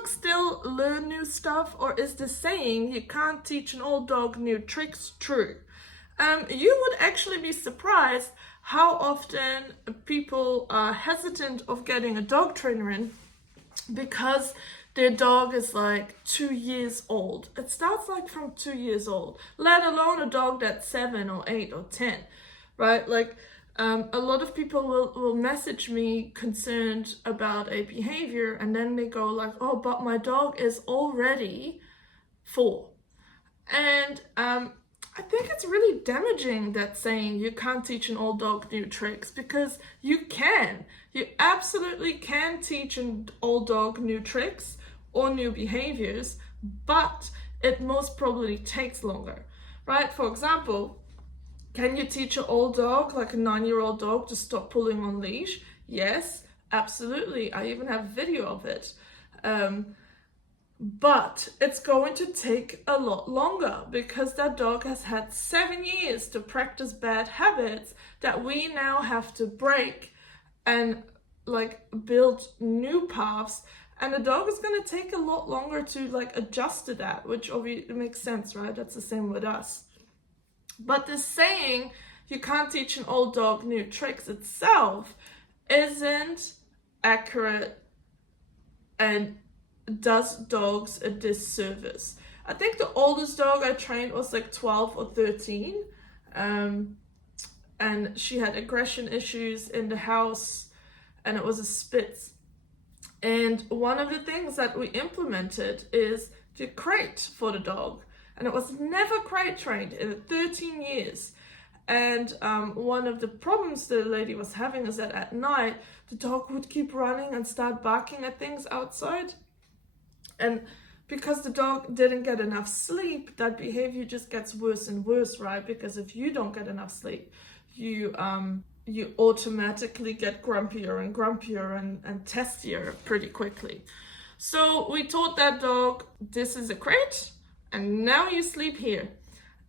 dogs still learn new stuff, or is the saying you can't teach an old dog new tricks true? You would actually be surprised how often people are hesitant of getting a dog trainer in because their dog is like 2 years old. It starts like from 2 years old, let alone a dog that's 7 or 8 or 10, right? Like a lot of people will message me concerned about a behavior, and then they go like, oh, but my dog is already 4. And I think it's really damaging, that saying you can't teach an old dog new tricks, because you can. You absolutely can teach an old dog new tricks or new behaviors, but it most probably takes longer, right? For example, can you teach an old dog, like a 9-year-old dog, to stop pulling on leash? Yes, absolutely. I even have video of it. But it's going to take a lot longer, because that dog has had 7 years to practice bad habits that we now have to break and like build new paths. And the dog is going to take a lot longer to like adjust to that, which obviously makes sense, right? That's the same with us. But the saying you can't teach an old dog new tricks itself isn't accurate and does dogs a disservice. I think the oldest dog I trained was like 12 or 13, and she had aggression issues in the house, and it was a Spitz. And one of the things that we implemented is the crate for the dog, and it was never crate trained in 13 years. And one of the problems the lady was having is that at night the dog would keep running and start barking at things outside. And because the dog didn't get enough sleep, that behavior just gets worse and worse, right? Because if you don't get enough sleep, you automatically get grumpier and grumpier and testier pretty quickly. So we taught that dog, this is a crate, and now you sleep here.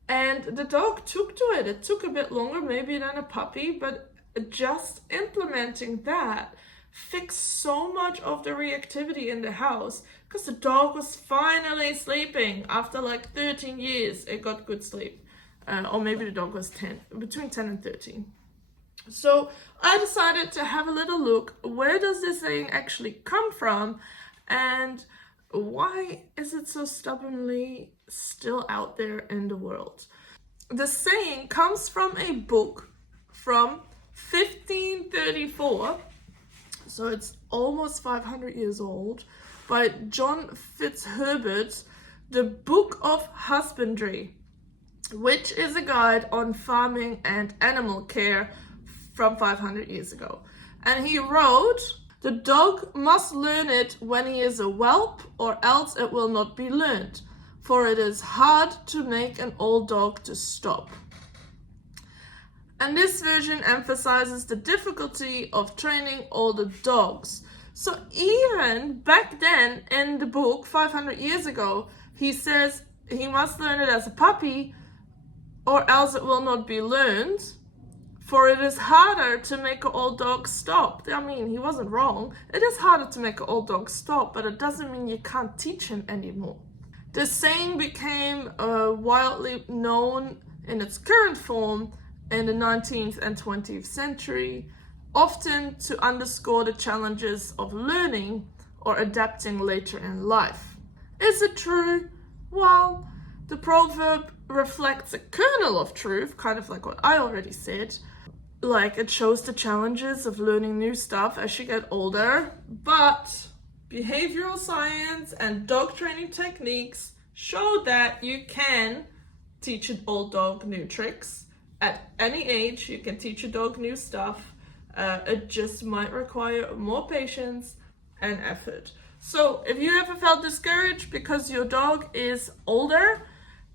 And the dog took to it. It took a bit longer maybe than a puppy, but just implementing that fixed so much of the reactivity in the house, because the dog was finally sleeping after like 13 years. It got good sleep. Or maybe the dog was 10, between 10 and 13. So I decided to have a little look. Where does this saying actually come from? And why is it so stubbornly still out there in the world? The saying comes from a book from 1534, so it's almost 500 years old, by John Fitzherbert, The Book of Husbandry, which is a guide on farming and animal care from 500 years ago. And he wrote, the dog must learn it when he is a whelp, or else it will not be learned, for it is hard to make an old dog to stop. And this version emphasizes the difficulty of training older dogs. So even back then in the book, 500 years ago, he says he must learn it as a puppy, or else it will not be learned. For it is harder to make an old dog stop. I mean, he wasn't wrong. It is harder to make an old dog stop, but it doesn't mean you can't teach him anymore. The saying became widely known in its current form in the 19th and 20th century, often to underscore the challenges of learning or adapting later in life. Is it true? Well, the proverb reflects a kernel of truth, kind of like what I already said. Like, it shows the challenges of learning new stuff as you get older, but behavioral science and dog training techniques show that you can teach an old dog new tricks. At any age, you can teach a dog new stuff. It just might require more patience and effort. So if you ever felt discouraged because your dog is older,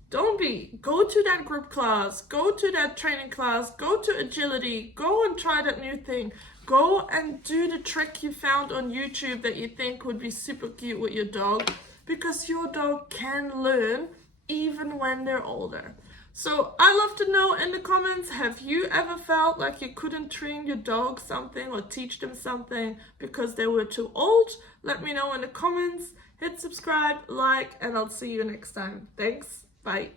don't be. Go to that group class, go to that training class, go to agility, go and try that new thing. Go and do the trick you found on YouTube that you think would be super cute with your dog, because your dog can learn even when they're older. So I love to know in the comments, have you ever felt like you couldn't train your dog something or teach them something because they were too old? Let me know in the comments. Hit subscribe, like, and I'll see you next time. Thanks. Bye.